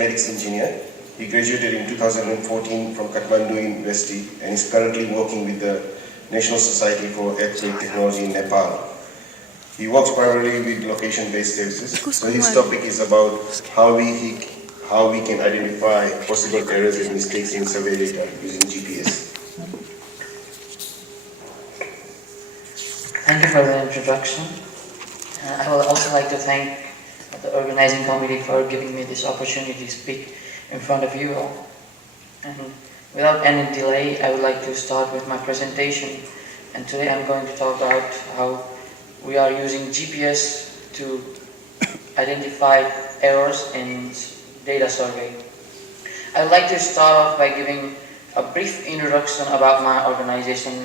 Mathematics engineer. He graduated in 2014 from Kathmandu University and is currently working with the National Society for Earthquake Technology in Nepal. He works primarily with location-based services. So his topic is about how we can identify possible errors and mistakes in survey data using GPS. Thank you for the introduction. I would also like to thank the organizing committee for giving me this opportunity to speak in front of you all. And without any delay, I would like to start with my presentation. And today I'm going to talk about how we are using GPS to identify errors in data survey. I would like to start off by giving a brief introduction about my organization,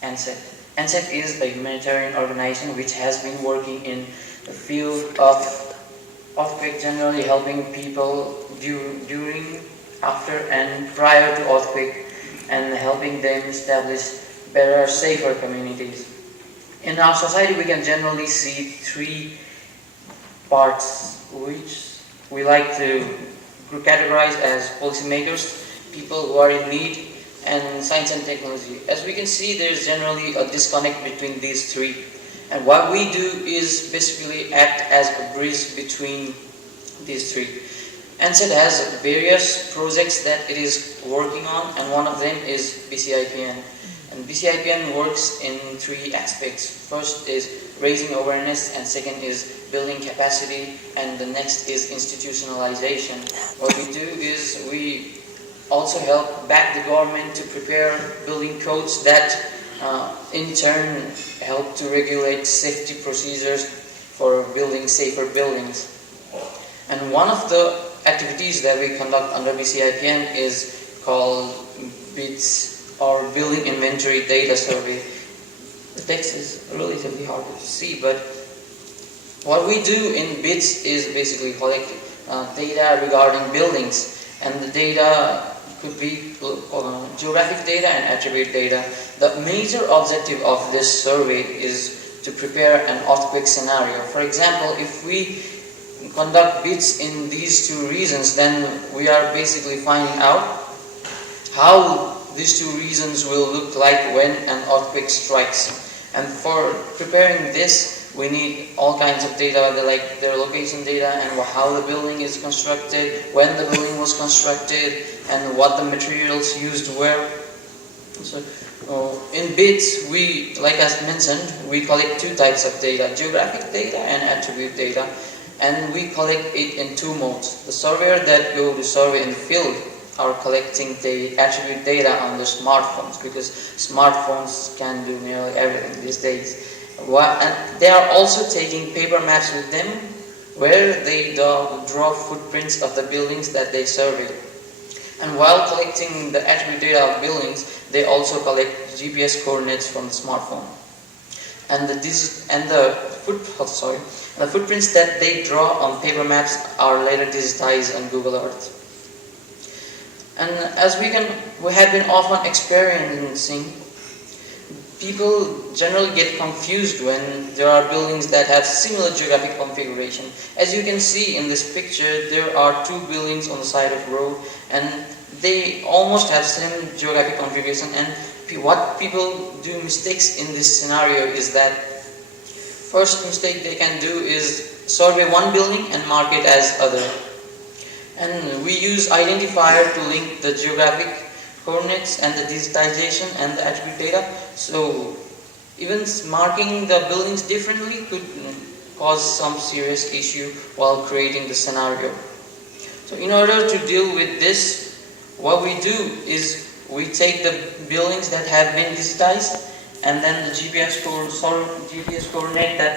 NSET. NSET is a humanitarian organization which has been working in the field of earthquake, generally helping people during, after and prior to earthquake, and helping them establish better, safer communities. In our society we can generally see three parts which we like to categorize as policymakers, people who are in need, and science and technology. As we can see, there is generally a disconnect between these three. And what we do is basically act as a bridge between these three. NSET has various projects that it is working on, and one of them is BCIPN. And BCIPN works in three aspects. First is raising awareness, and second is building capacity, and the next is institutionalization. What we do is we also help back the government to prepare building codes that in turn help to regulate safety procedures for building safer buildings. And one of the activities that we conduct under BCIPN is called BIDS, or Building Inventory Data Survey. The text is relatively hard to see, but what we do in BIDS is basically collect data regarding buildings, and the data could be geographic data and attribute data. The major objective of this survey is to prepare an earthquake scenario. For example, if we conduct bids in these two regions, then we are basically finding out how these two regions will look like when an earthquake strikes. And for preparing this, we need all kinds of data, like their location data and how the building is constructed, when the building was constructed, and what the materials used were. So in BIDS, like I mentioned, we collect two types of data, geographic data and attribute data. And we collect it in two modes. The surveyor that go to survey in the field are collecting the attribute data on their smartphones, because smartphones can do nearly everything these days. And they are also taking paper maps with them where they draw footprints of the buildings that they surveyed. And while collecting the attribute data of buildings, they also collect GPS coordinates from the smartphone. And the footprints that they draw on paper maps are later digitized on Google Earth. And as we have been often experiencing, people generally get confused when there are buildings that have similar geographic configuration. As you can see in this picture, there are two buildings on the side of the road, and they almost have same geographic configuration. And what people do mistakes in this scenario is that first mistake they can do is survey one building and mark it as other. And we use identifier to link the geographic coordinates and the digitization and the attribute data. So even marking the buildings differently could cause some serious issue while creating the scenario. So in order to deal with this, what we do is we take the buildings that have been digitized, and then the GPS coordinate that